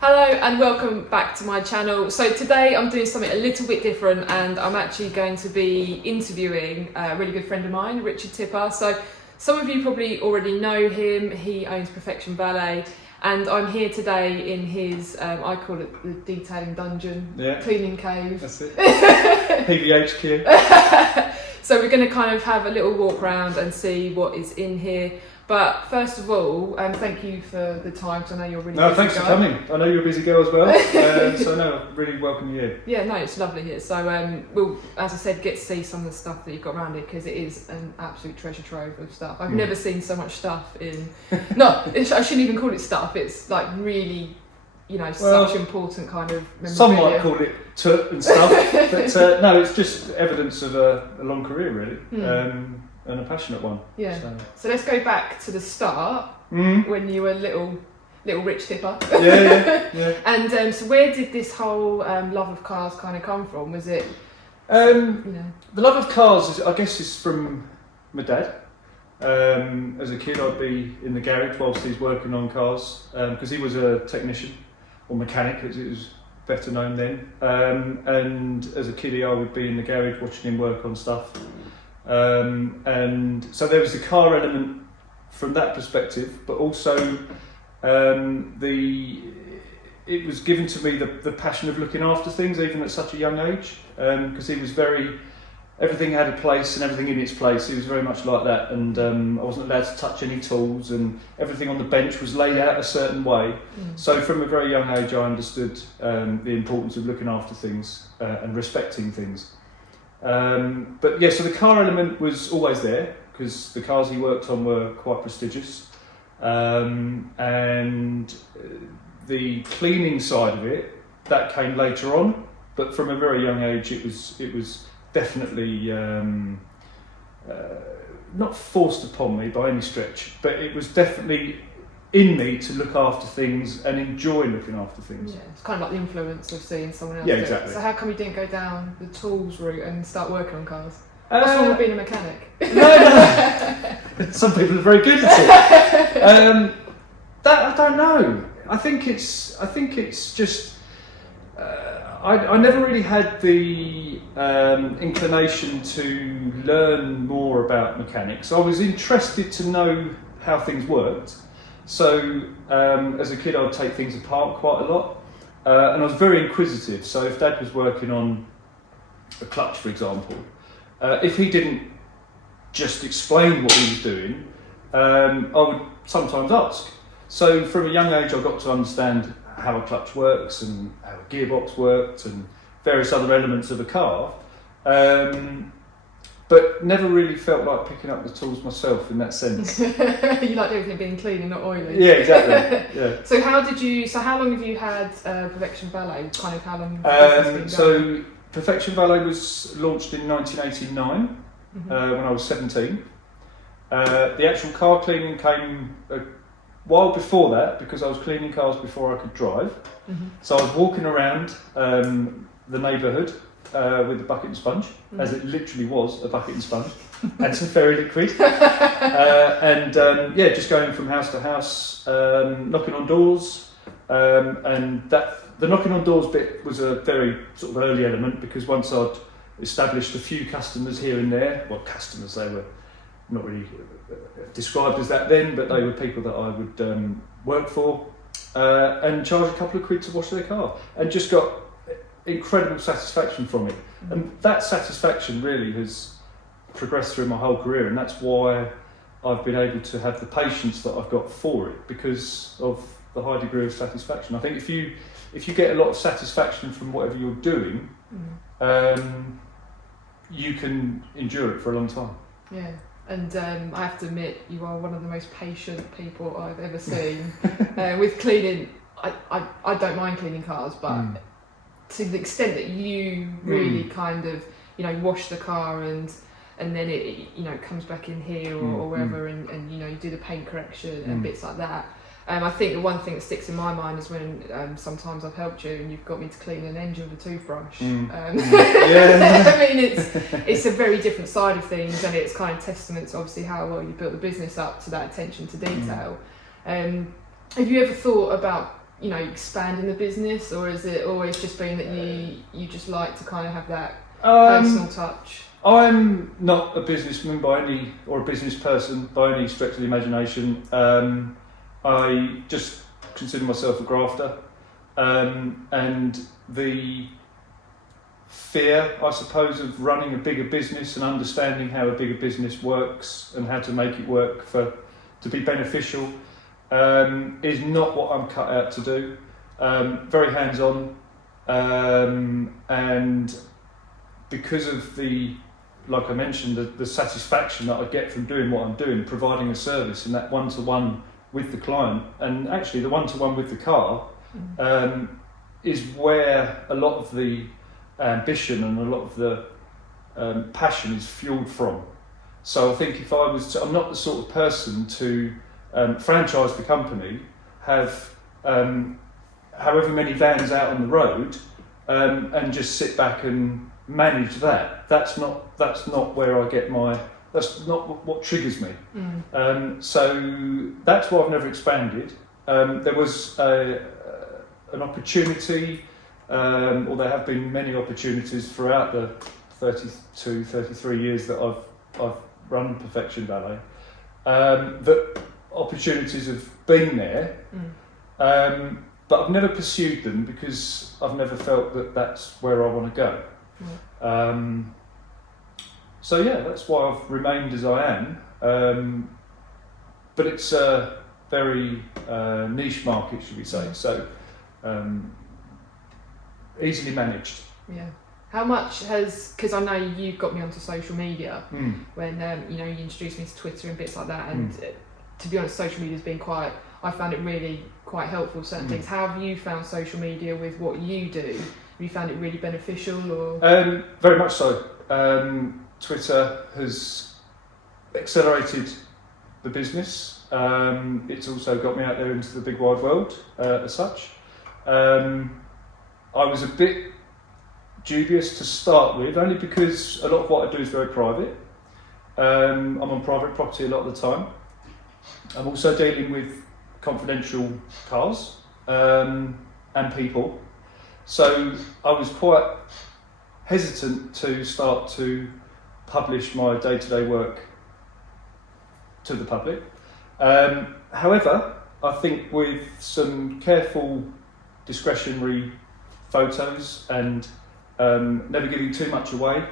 Hello and welcome back to my channel. So today I'm doing something a little bit different and I'm actually going to be interviewing a really good friend of mine, Richard Tipper. So some of you probably already know him. He owns Perfection Valet and I'm here today in his, I call it the detailing dungeon, cleaning cave. That's it. PVHQ. So we're going to kind of have a little walk around and see what is in here. But first of all, thank you for the time, because I know you're really busy. No, thanks for coming. I know you're a busy girl as well, so no, really welcome you here. Yeah, no, it's lovely here. So we'll, as I said, get to see some of the stuff that you've got around here, because it is an absolute treasure trove of stuff. I've never seen so much stuff in... No, I shouldn't even call it stuff. It's like really, such important kind of memorabilia. Some might call it toot and stuff, but no, it's just evidence of a long career, really. And a passionate one. Yeah. So let's go back to the start when you were little Rich Tipper. Yeah. And so where did this whole love of cars kind of come from? Was it? The love of cars, I guess, is from my dad. As a kid, I'd be in the garage whilst he's working on cars because he was a technician or mechanic, as it was better known then. And as a kiddie, I would be in the garage watching him work on stuff. And so there was the car element from that perspective, but also it was given to me the passion of looking after things even at such a young age, because he was everything had a place and everything in its place. He was very much like that, and I wasn't allowed to touch any tools, and everything on the bench was laid out a certain way. So from a very young age I understood the importance of looking after things and respecting things. But yeah, so the car element was always there because the cars he worked on were quite prestigious, and the cleaning side of it, that came later on. But from a very young age, it was definitely not forced upon me by any stretch, but it was definitely in me to look after things and enjoy looking after things. Yeah, it's kind of like the influence of seeing someone else do exactly. it. So how come you didn't go down the tools route and start working on cars? What's wrong with being a mechanic? No. Some people are very good at it. That I don't know. I think it's just I never really had the inclination to learn more about mechanics. I was interested to know how things worked. So as a kid I'd take things apart quite a lot, and I was very inquisitive. So if Dad was working on a clutch, for example, if he didn't just explain what he was doing, I would sometimes ask. So from a young age I got to understand how a clutch works and how a gearbox worked and various other elements of a car, but never really felt like picking up the tools myself in that sense. You like everything being clean and not oily. Yeah, exactly. Yeah. So how long have you had Perfection Valet? Kind of how long has this been going? So Perfection Valet was launched in 1989 when I was 17. The actual car cleaning came a while before that because I was cleaning cars before I could drive. So I was walking around the neighbourhood with a bucket and sponge, as it literally was a bucket and sponge, and some fairy liquid, and just going from house to house, knocking on doors, and the knocking on doors bit was a very sort of early element because once I'd established a few customers here and there, well, customers, they were not really described as that then, but they were people that I would work for and charge a couple of quid to wash their car, and just got incredible satisfaction from it. And that satisfaction really has progressed through my whole career, and that's why I've been able to have the patience that I've got for it, because of the high degree of satisfaction. I think if you get a lot of satisfaction from whatever you're doing, you can endure it for a long time. Yeah. And I have to admit, you are one of the most patient people I've ever seen. With cleaning, I don't mind cleaning cars, but to the extent that you really kind of, wash the car and then it, comes back in here or wherever and you do the paint correction and bits like that. I think the one thing that sticks in my mind is when sometimes I've helped you and you've got me to clean an engine with a toothbrush. I mean, it's a very different side of things, and it's kind of testament to obviously how well you built the business up to that attention to detail. Have you ever thought about expanding the business, or is it always just been that you just like to kind of have that personal touch? I'm not a businessman or a business person by any stretch of the imagination. I just consider myself a grafter, and the fear, I suppose, of running a bigger business and understanding how a bigger business works and how to make it work to be beneficial is not what I'm cut out to do. Very hands-on, and because of like I mentioned, the satisfaction that I get from doing what I'm doing, providing a service, and that one-to-one with the client, and actually the one-to-one with the car, is where a lot of the ambition and a lot of the passion is fueled from. So I think if I'm not the sort of person to franchise the company, have however many vans out on the road, and just sit back and manage that. That's not where I get that's not what triggers me. So that's why I've never expanded. There was an opportunity, or there have been many opportunities throughout the 32, 33 years that I've run Perfection Valet, that opportunities have been there, but I've never pursued them because I've never felt that that's where I want to go. So yeah, that's why I've remained as I am, but it's a very niche market, should we say, so easily managed. Yeah. How much because I know you've got me onto social media when you introduced me to Twitter and bits like that, and to be honest, social media's been I found it really quite helpful, certain things. How have you found social media with what you do? Have you found it really beneficial, or? Very much so. Twitter has accelerated the business. It's also got me out there into the big wide world as such. I was a bit dubious to start with, only because a lot of what I do is very private. I'm on private property a lot of the time. I'm also dealing with confidential cars and people. So I was quite hesitant to start to publish my day-to-day work to the public. However, I think with some careful discretionary photos and never giving too much away,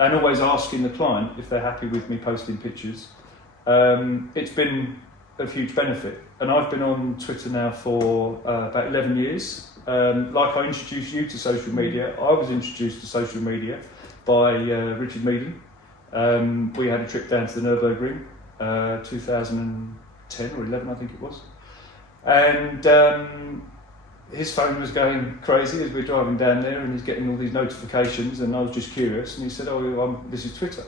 and always asking the client if they're happy with me posting pictures, it's been a huge benefit. And I've been on Twitter now for about 11 years. Like I introduced you to social media, I was introduced to social media by Richard Meaden. We had a trip down to the Nürburgring, 2010 or 11 I think it was. And his phone was going crazy as we were driving down there, and he's getting all these notifications, and I was just curious, and he said, this is Twitter.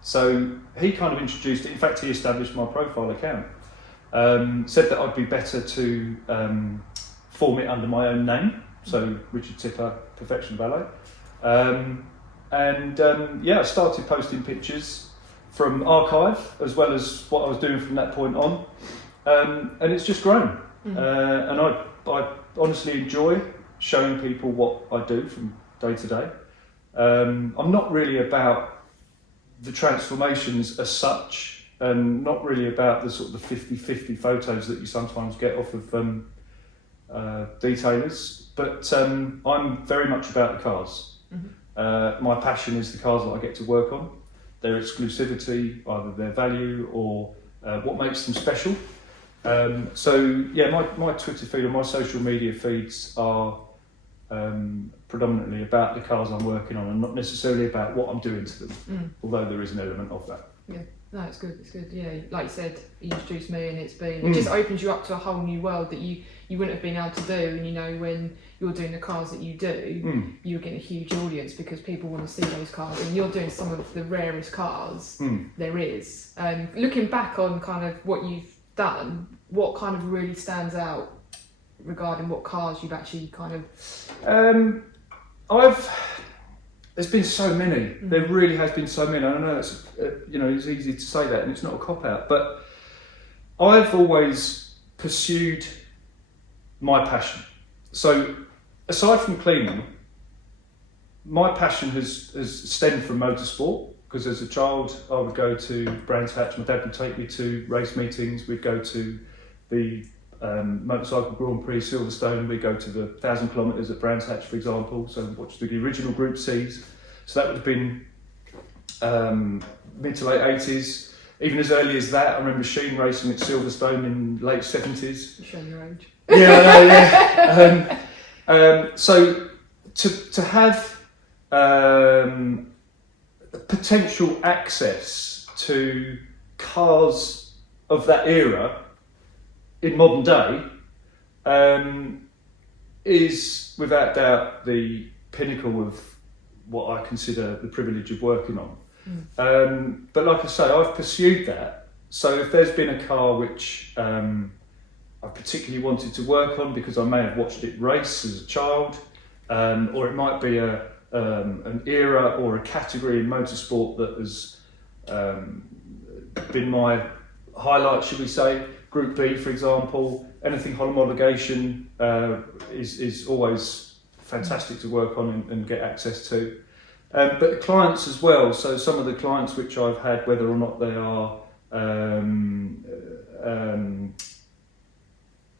So he kind of introduced it. In fact, he established my profile account. Said that I'd be better to form it under my own name, so Richard Tipper, Perfection Valet. I started posting pictures from archive as well as what I was doing from that point on, and it's just grown. And I honestly enjoy showing people what I do from day to day. I'm not really about the transformations as such, and not really about the sort of the 50-50 photos that you sometimes get off of detailers, but I'm very much about the cars. My passion is the cars that I get to work on, their exclusivity, either their value or what makes them special. My Twitter feed and my social media feeds are predominantly about the cars I'm working on, and not necessarily about what I'm doing to them, although there is an element of that. Yeah, no, it's good, yeah. Like you said, you introduced me, and it just opens you up to a whole new world that you wouldn't have been able to do. And when you're doing the cars that you do, you're getting a huge audience because people want to see those cars, and you're doing some of the rarest cars there is. Looking back on kind of what you've done, what kind of really stands out regarding what cars you've actually kind of... There's been so many. There really has been so many. I know it's it's easy to say that, and it's not a cop out, but I've always pursued my passion. So aside from cleaning, my passion has stemmed from motorsport, because as a child I would go to Brands Hatch. My dad would take me to race meetings. We'd go to the Motorcycle Grand Prix Silverstone. We'd go to the 1,000 kilometres at Brands Hatch, for example, so watch the original Group C's. So that would have been mid to late 80s. Even as early as that, I remember machine racing at Silverstone in late 70s. Showing your age. Yeah, yeah. So to have potential access to cars of that era in modern day is without doubt the pinnacle of what I consider the privilege of working on. But like I say, I've pursued that. So if there's been a car which I particularly wanted to work on because I may have watched it race as a child, or it might be an era or a category in motorsport that has been my highlight, should we say. Group B, for example, anything homologation is always fantastic to work on and get access to. But the clients as well, so some of the clients which I've had, whether or not they are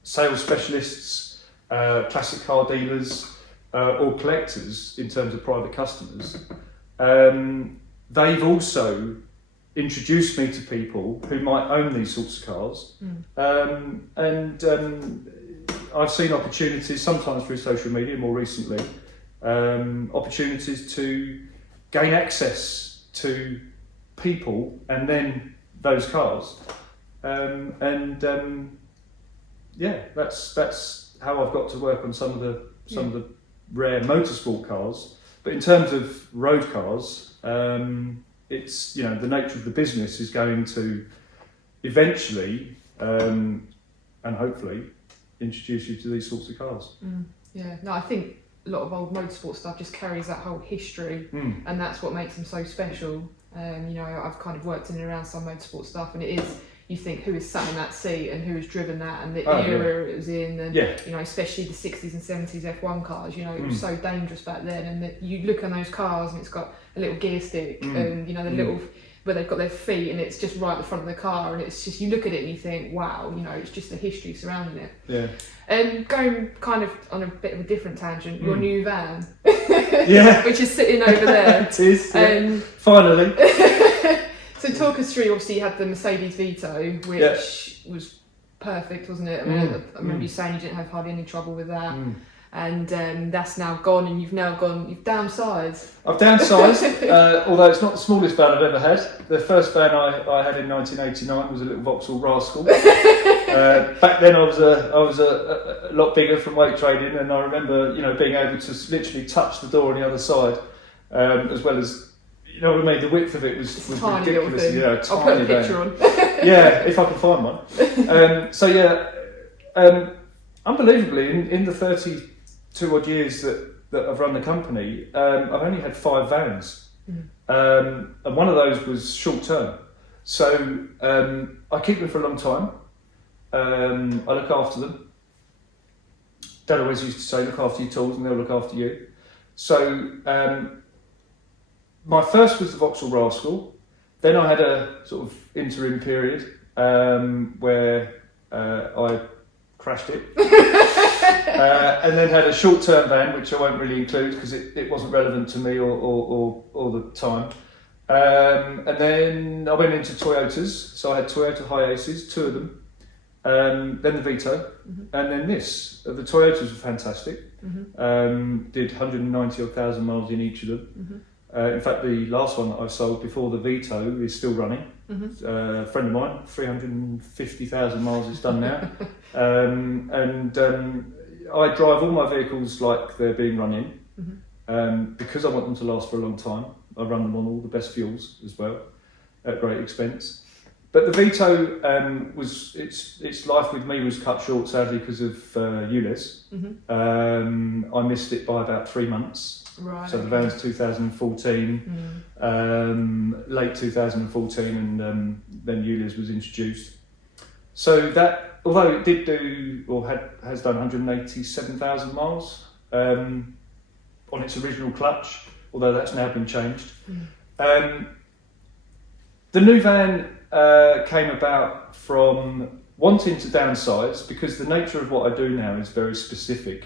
sales specialists, classic car dealers, or collectors in terms of private customers, they've also introduced me to people who might own these sorts of cars. And I've seen opportunities, sometimes through social media, more recently, opportunities to gain access to people and then those cars. Yeah, that's how I've got to work on some of the rare motorsport cars. But in terms of road cars, it's, you know, the nature of the business is going to eventually and hopefully introduce you to these sorts of cars. Yeah, no, I think a lot of old motorsport stuff just carries that whole history, and that's what makes them so special. You know, I've kind of worked in and around some motorsport stuff, and it is, you think, who is sat in that seat and who has driven that, and the era it was in, and you know, especially the 60s and 70s F1 cars, you know, it was so dangerous back then, and that you look on those cars and it's got a little gear stick, and you know, the little, where they've got their feet, and it's just right at the front of the car, and it's just, you look at it and you think, wow, you know, it's just the history surrounding it. Going kind of on a bit of a different tangent, your new van, which is sitting over there. It is, finally. So talk us through, obviously you had the Mercedes Vito, which was perfect, wasn't it? I mean, I remember you saying you didn't have hardly any trouble with that. And that's now gone, and you've downsized. I've downsized, although it's not the smallest van I've ever had. The first van I had in 1989 was a little Vauxhall Rascal. Back then I was a lot bigger from weight trading, and I remember, you know, being able to literally touch the door on the other side, as well as, you know what I mean, the width of it was ridiculous. You know, a tiny I'll put a picture van. on. Yeah, if I can find one. Unbelievably, in the 32 odd years that I've run the company, I've only had 5 vans, and one of those was short term. So I keep them for a long time. I look after them. Dad always used to say, look after your tools and they'll look after you. So my first was the Vauxhall Rascal. Then I had a sort of interim period where I crashed it. And then had a short-term van, which I won't really include because it wasn't relevant to me or the time. And then I went into Toyotas, so I had Toyota Hiaces, 2 of them. Then the Vito, and then this. The Toyotas were fantastic. Did 190,000 miles in each of them. In fact, the last one that I sold before the Vito is still running. A friend of mine, 350,000 miles it's done now. I drive all my vehicles like they're being run in, because I want them to last for a long time. I run them on all the best fuels as well, at great expense. But the Vito its life with me was cut short, sadly, because of ULEZ. I missed it by about 3 months. Right. So the van's 2014, late 2014, and then ULEZ was introduced. So that, although it did do, or has done 187,000 miles on its original clutch, although that's now been changed. The new van came about from wanting to downsize, because the nature of what I do now is very specific.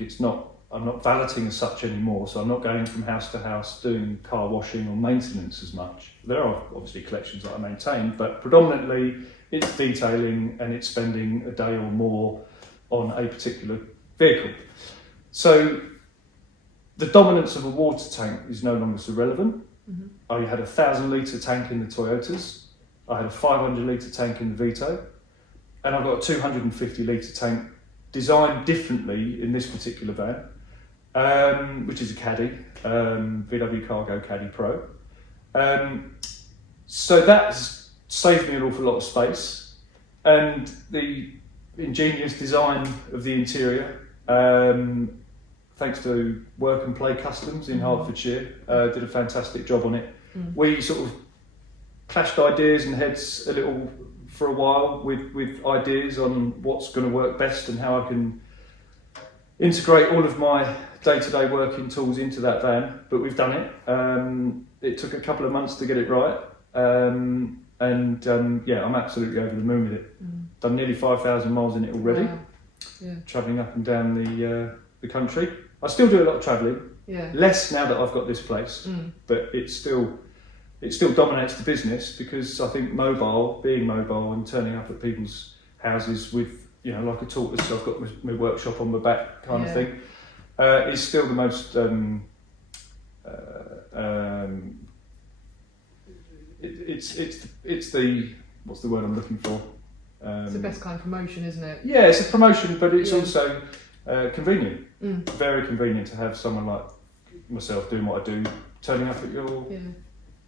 I'm not valeting as such anymore, so I'm not going from house to house doing car washing or maintenance as much. There are obviously collections that I maintain, but predominantly it's detailing and it's spending a day or more on a particular vehicle. So the dominance of a water tank is no longer so relevant. I had a 1,000 litre tank in the Toyotas, I had a 500 litre tank in the Vito, and I've got a 250 litre tank designed differently in this particular van, which is a Caddy, VW Cargo Caddy Pro. So that's saved me an awful lot of space, and the ingenious design of the interior, thanks to Work and Play Customs in Hertfordshire, did a fantastic job on it. We sort of clashed ideas and heads a little for a while with ideas on what's going to work best and how I can integrate all of my day-to-day working tools into that van, but we've done it. It took a couple of months to get it right, and I'm absolutely over the moon with it. Done nearly 5,000 miles in it already. Wow. Yeah. Travelling up and down the country. I still do a lot of travelling, less now that I've got this place, but it still dominates the business, because I think being mobile and turning up at people's houses with, like a tortoise, so I've got my workshop on my back kind of thing, is still the most, it's the, what's the word I'm looking for? It's the best kind of promotion, isn't it? Yeah, it's a promotion, but it's also convenient. Very convenient to have someone like myself doing what I do, turning up at your...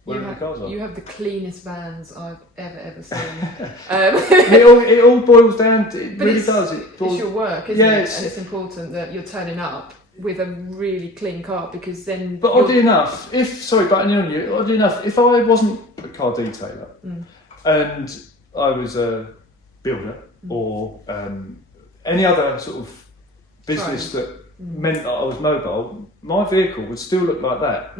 You have the cleanest vans I've ever seen. It all boils down to, it really does. It's your work, isn't it? And it's important that you're turning up with a really clean car, because then... But oddly enough, if I wasn't a car detailer and I was a builder or any other sort of business that meant that I was mobile, my vehicle would still look like that.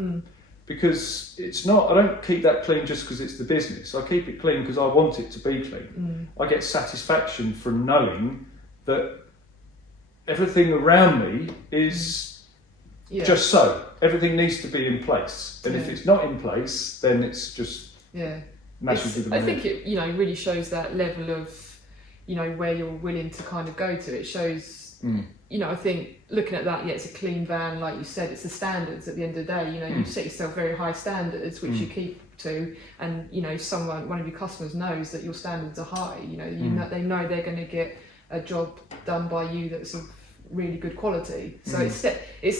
Because I don't keep that clean just because it's the business. I keep it clean because I want it to be clean. I get satisfaction from knowing that everything around me is just so. Everything needs to be in place. And if it's not in place, then it's just massively. I think it really shows that level of where you're willing to kind of go to. It shows I think looking at that, it's a clean van, like you said, it's the standards at the end of the day. You set yourself very high standards, which you keep to, and one of your customers knows that your standards are high. They know they're going to get a job done by you that's of really good quality. So it's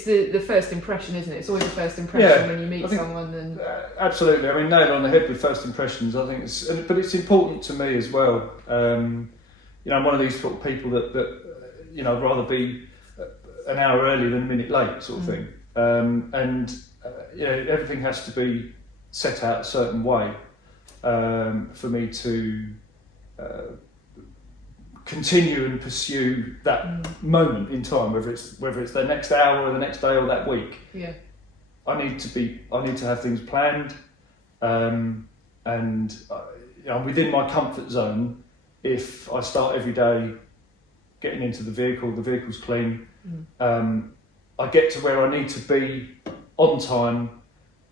the first impression, isn't it? It's always the first impression when you meet someone. And absolutely, I mean, nail on the head with first impressions. I think but it's important to me as well. I'm one of these sort of people that I'd rather be an hour early than a minute late, sort of thing. Everything has to be set out a certain way for me to continue and pursue that moment in time, whether it's the next hour or the next day or that week. I need to have things planned, and I'm within my comfort zone if I start every day getting into the vehicle's clean. I get to where I need to be on time,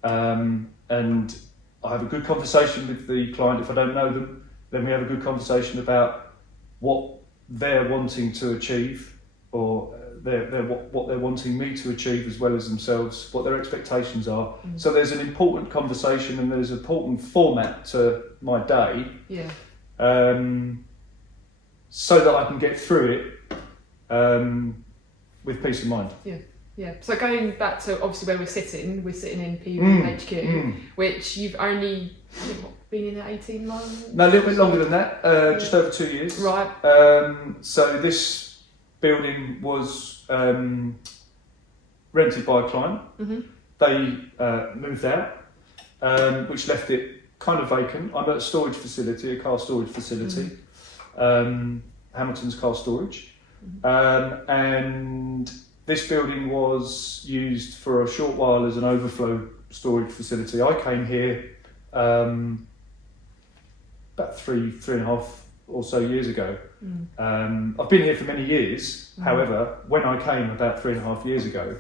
and I have a good conversation with the client. If I don't know them, then we have a good conversation about what they're wanting to achieve, or what they're wanting me to achieve, as well as themselves, what their expectations are. So there's an important conversation and there's an important format to my day, so that I can get through it with peace of mind. So going back to obviously where we're sitting in PVHQ, which you've only been in at 18 months? No, a little bit longer than that, just over 2 years. Right. So this building was rented by a client. They moved out, which left it kind of vacant. I'm at a storage facility, a car storage facility. Hamilton's Car Storage, and this building was used for a short while as an overflow storage facility. I came here about three and a half or so years ago. I've been here for many years. However, when I came about 3.5 years ago,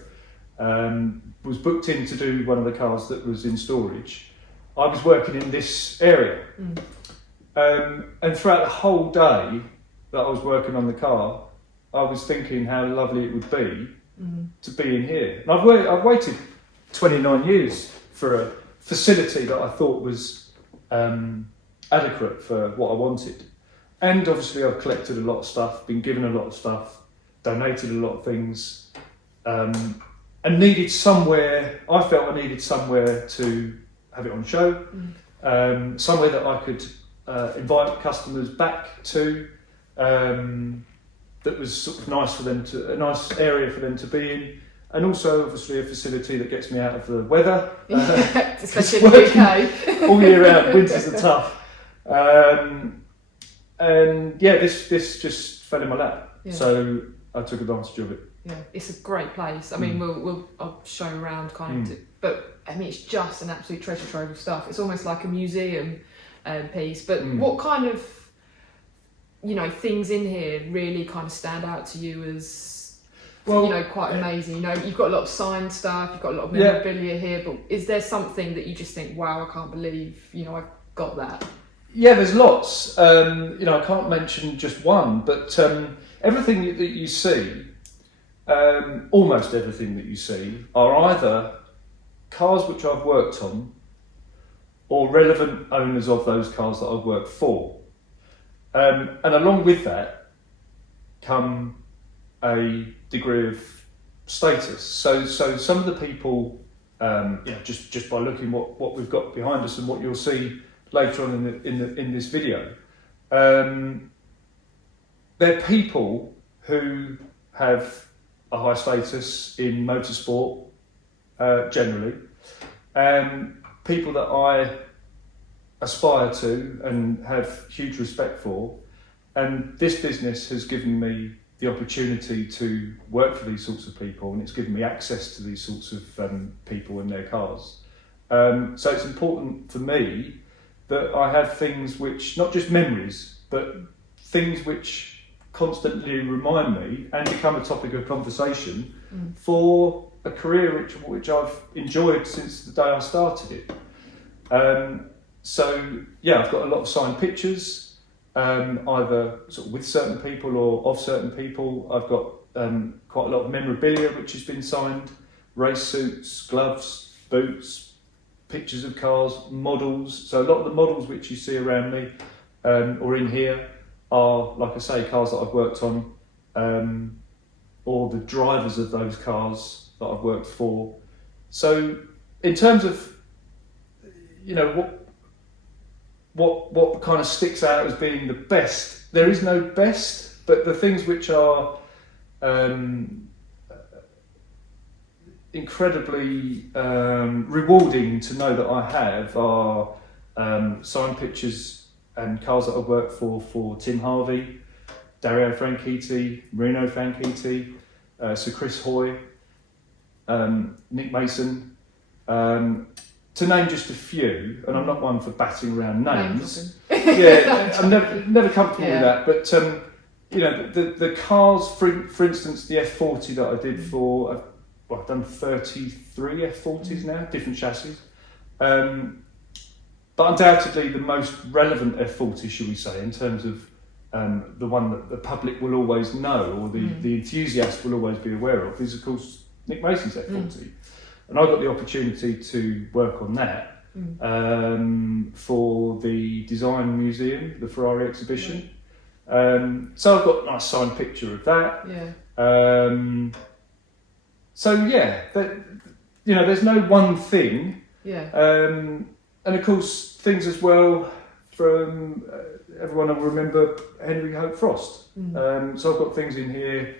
was booked in to do one of the cars that was in storage. I was working in this area, and throughout the whole day that I was working on the car, I was thinking how lovely it would be to be in here. And I've waited 29 years for a facility that I thought was adequate for what I wanted. And obviously I've collected a lot of stuff, been given a lot of stuff, donated a lot of things, and needed somewhere, I felt I needed somewhere to have it on show, somewhere that I could invite customers back to, that was sort of nice for them to, a nice area for them to be in, and also obviously a facility that gets me out of the weather. Especially in the UK. All year round, winters are tough. And yeah, this just fell in my lap, so I took advantage of it. Yeah, it's a great place. I mean, I'll show around kind of, but I mean, it's just an absolute treasure trove of stuff. It's almost like a museum piece. But what kind of, things in here really kind of stand out to you as, quite amazing? You've got a lot of signed stuff, you've got a lot of memorabilia here, but is there something that you just think, wow, I can't believe, I've got that? Yeah, there's lots. I can't mention just one, but everything that you see, almost everything that you see, are either cars which I've worked on or relevant owners of those cars that I've worked for. And along with that come a degree of status. So some of the people, just by looking what we've got behind us and what you'll see later on in this video, they're people who have a high status in motorsport generally, people that I aspire to and have huge respect for, and this business has given me the opportunity to work for these sorts of people, and it's given me access to these sorts of people and their cars. So it's important for me that I have things which, not just memories, but things which constantly remind me and become a topic of conversation for a career which I've enjoyed since the day I started it. I've got a lot of signed pictures, either sort of with certain people or of certain people. I've got quite a lot of memorabilia which has been signed, race suits, gloves, boots, pictures of cars, models. So a lot of the models which you see around me or in here are, like I say, cars that I've worked on, or the drivers of those cars that I've worked for. So in terms of, what kind of sticks out as being the best, there is no best, but the things which are incredibly rewarding to know that I have are signed pictures and cars that I've worked for Tim Harvey, Dario Franchitti, Marino Franchitti, Sir Chris Hoy, Nick Mason, to name just a few, and I'm not one for batting around names. I'm never comfortable with that, but the cars, for instance, the F40 that I did for, I've done 33 F40s now, different chassis. But undoubtedly the most relevant F40, should we say, in terms of the one that the public will always know, or the enthusiast will always be aware of, is of course Nick Mason's F40. And I got the opportunity to work on that for the Design Museum, the Ferrari exhibition. So I've got a nice signed picture of that. There's no one thing. And of course, things as well from everyone will remember Henry Hope Frost. So I've got things in here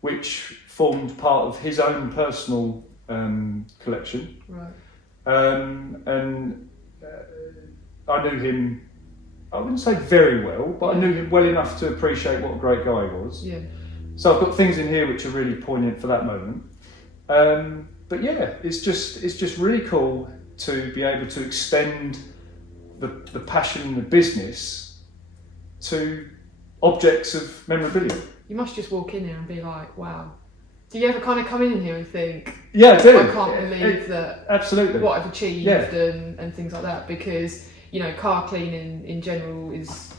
which formed part of his own personal collection. Right. And I knew him I wouldn't say very well, but I knew him well enough to appreciate what a great guy he was. Yeah. So I've got things in here which are really poignant for that moment. But yeah, it's just really cool to be able to extend the passion in the business to objects of memorabilia. You must just walk in here and be like, wow. Do you ever kind of come in here and think, yeah, I do. I can't believe that absolutely what I've achieved and things like that, because, you know, car cleaning in general it's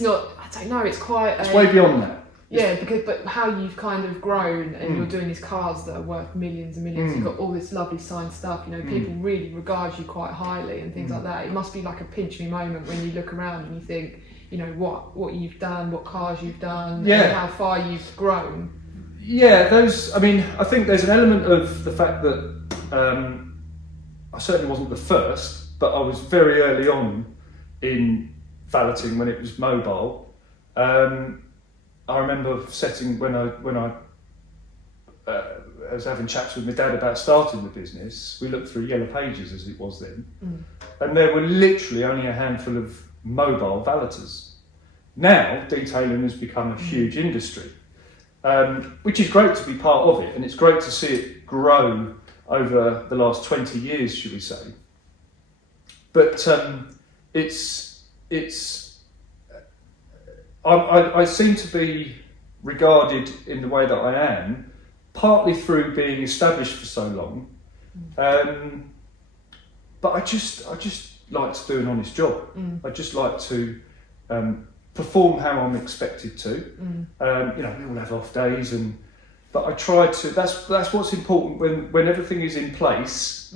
not, I don't know, it's quite... It's way beyond that. Yeah, but how you've kind of grown and you're doing these cars that are worth millions and millions, you've got all this lovely signed stuff, you know, people really regard you quite highly and things like that. It must be like a pinch me moment when you look around and you think, you know, what you've done, what cars you've done, and how far you've grown. Yeah, I think there's an element of the fact that I certainly wasn't the first, but I was very early on in valeting when it was mobile. I remember setting when I was having chats with my dad about starting the business. We looked through Yellow Pages, as it was then, and there were literally only a handful of mobile valeters. Now detailing has become a huge industry, which is great to be part of it, and it's great to see it grow over the last 20 years, should we say. But I seem to be regarded in the way that I am, partly through being established for so long, but I just like to do an honest job. I just like to perform how I'm expected to. You know, we all have off days, but I try to. That's what's important when everything is in place.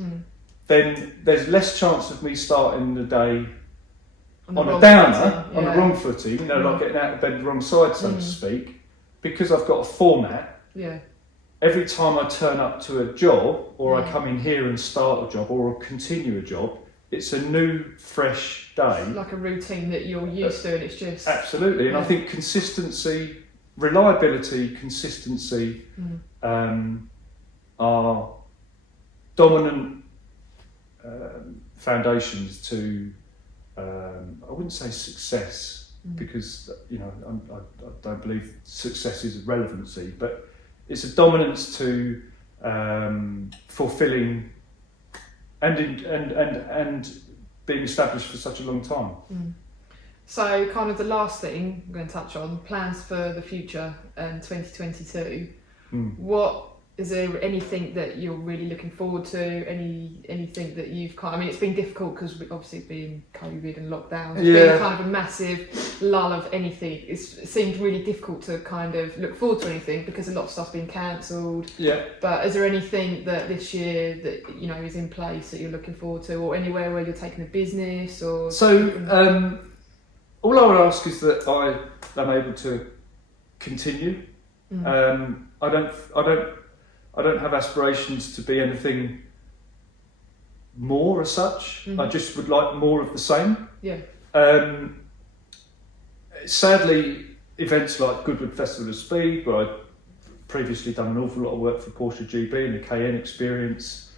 Then there's less chance of me starting the day on a downer, on the wrong footing, you know, like getting out of bed the wrong side, so to speak, because I've got a format. Yeah. Every time I turn up to a job, or I come in here and start a job, or continue a job, it's a new, fresh day. It's like a routine that you're used to, and it's just... Absolutely, and I think reliability, consistency are dominant foundations to... I wouldn't say success, because you know I don't believe success is relevancy, but it's a dominance to fulfilling and being established for such a long time. So, kind of the last thing I'm going to touch on, plans for the future and 2022. What is there anything that you're really looking forward to? Anything that you've kind of, I mean, it's been difficult because obviously being COVID and lockdown, it's been kind of a massive lull of anything. It seemed really difficult to kind of look forward to anything because a lot of stuff's been cancelled. Yeah. But is there anything that this year that, you know, is in place that you're looking forward to, or anywhere where you're taking a business or? So all I would ask is that I am able to continue. I don't have aspirations to be anything more as such. I just would like more of the same. Yeah. Sadly, events like Goodwood Festival of Speed, where I'd previously done an awful lot of work for Porsche GB and the KN experience,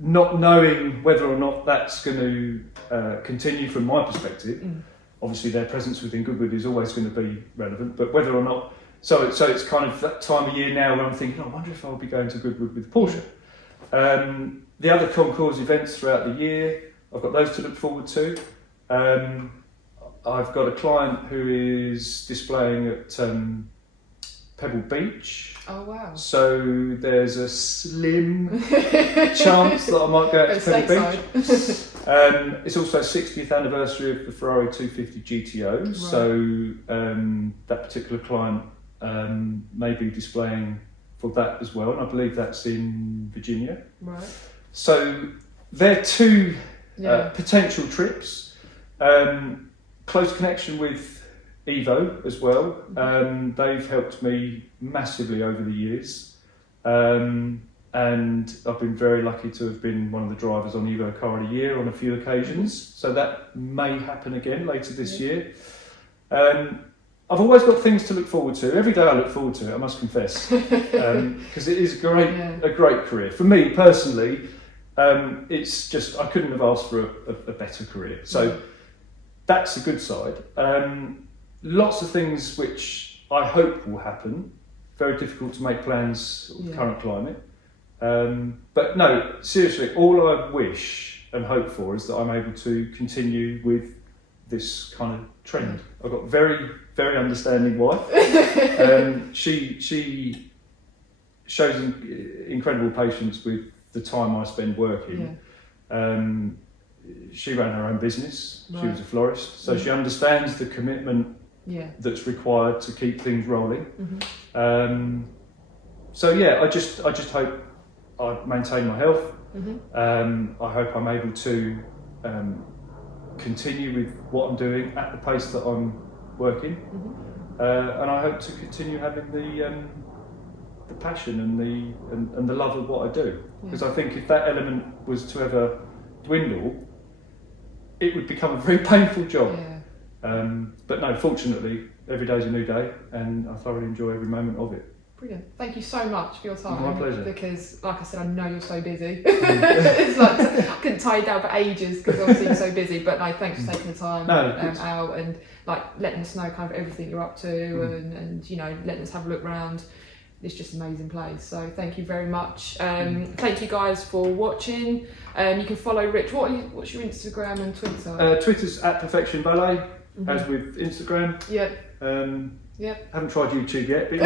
not knowing whether or not that's going to continue from my perspective. Obviously, their presence within Goodwood is always going to be relevant, but whether or not. So it's kind of that time of year now where I'm thinking, I wonder if I'll be going to Goodwood with Porsche. The other concours events throughout the year, I've got those to look forward to. I've got a client who is displaying at Pebble Beach. Oh wow! So there's a slim chance that I might go out to Pebble Beach. It's also 60th anniversary of the Ferrari 250 GTO. Right. So that particular client may be displaying for that as well, and I believe that's in Virginia. Right. So they're two potential trips. Close connection with Evo as well. They've helped me massively over the years, and I've been very lucky to have been one of the drivers on Evo Car of the Year on a few occasions. So that may happen again later this year. I've always got things to look forward to. Every day I look forward to it, I must confess, because it is a great career. For me personally, It's just, I couldn't have asked for a better career. So that's a good side. Lots of things which I hope will happen. Very difficult to make plans with the current climate. But no, seriously, all I wish and hope for is that I'm able to continue with this kind of trend. I've got a very, very understanding wife. She shows incredible patience with the time I spend working. She ran her own business. She was a florist, so she understands the commitment that's required to keep things rolling. So yeah, I just hope I maintain my health. I hope I'm able to continue with what I'm doing at the pace that I'm working, and I hope to continue having the passion and the love of what I do. Because I think if that element was to ever dwindle, it would become a very painful job. But no, fortunately, every day's a new day, and I thoroughly enjoy every moment of it. Brilliant. Thank you so much for your time. My pleasure. Because, like I said, I know you're so busy. It's like, I couldn't tie you down for ages because obviously you're so busy. But no, thanks for taking the time out and like letting us know kind of everything you're up to and you know, letting us have a look around. It's just an amazing place. So thank you very much. Thank you guys for watching. You can follow Rich. What's your Instagram and Twitter? Twitter's at @perfectionvalet, as with Instagram. Haven't tried YouTube yet, but you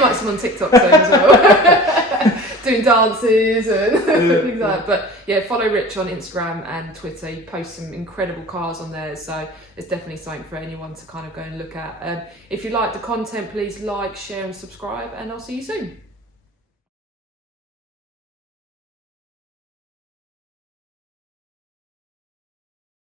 might see them on TikTok soon as well. Doing dances and things like that. But yeah, follow Rich on Instagram and Twitter. He posts some incredible cars on there, so it's definitely something for anyone to kind of go and look at. If you like the content, please like, share and subscribe, and I'll see you soon.